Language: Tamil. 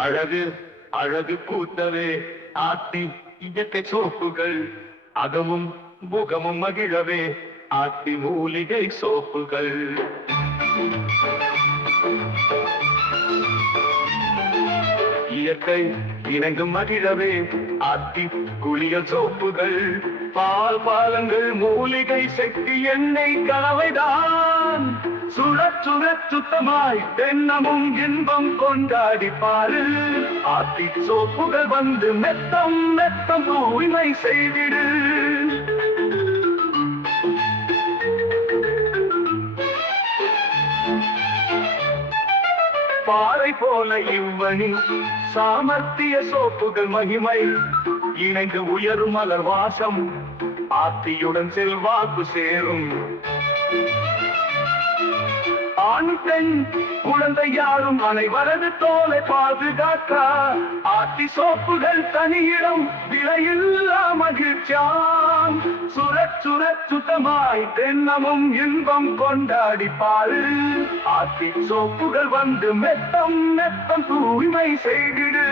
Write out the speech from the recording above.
அழகு அழகு பூத்தவே ஆத்தி இயற்கை சோப்புகள் அகமும் முகமும் மகிழவே ஆத்தி மூலிகை சோப்புகள். இயற்கை இணைந்து மகிழவே ஆத்தி குளியல் சோப்புகள். பால் பாலங்கள் மூலிகை சக்தி எண்ணெய் கலவைதான். சுழற் சுழற் சுத்தமாய் தென்னமும் இன்பம் கொண்டாடி பாரு. ஆத்தி சோப்புகள் வந்து மெத்தம் மெத்தம் தூய்மை செய்திடு. பாறை போல இவ்வணி சாமர்த்திய சோப்புகள் மகிமை இணைந்து உயரும் மலர் வாசம் ஆத்தியுடன் செல்வாக்கு சேரும். ஆண் பெண் குழந்தை யாரும் அனைவரது தோலை பாதுகாக்க ஆத்தி சோப்புகள் தனியிடம் விலையில்லா மகிழ்ச்சியாம். சுரச் சுரச் சுத்தமாய் தென்னமும் இன்பம் கொண்டாடி பாரு. ஆத்தி சோப்புகள் வந்து மெத்தம் மெத்தம் தூய்மை செய்திடு.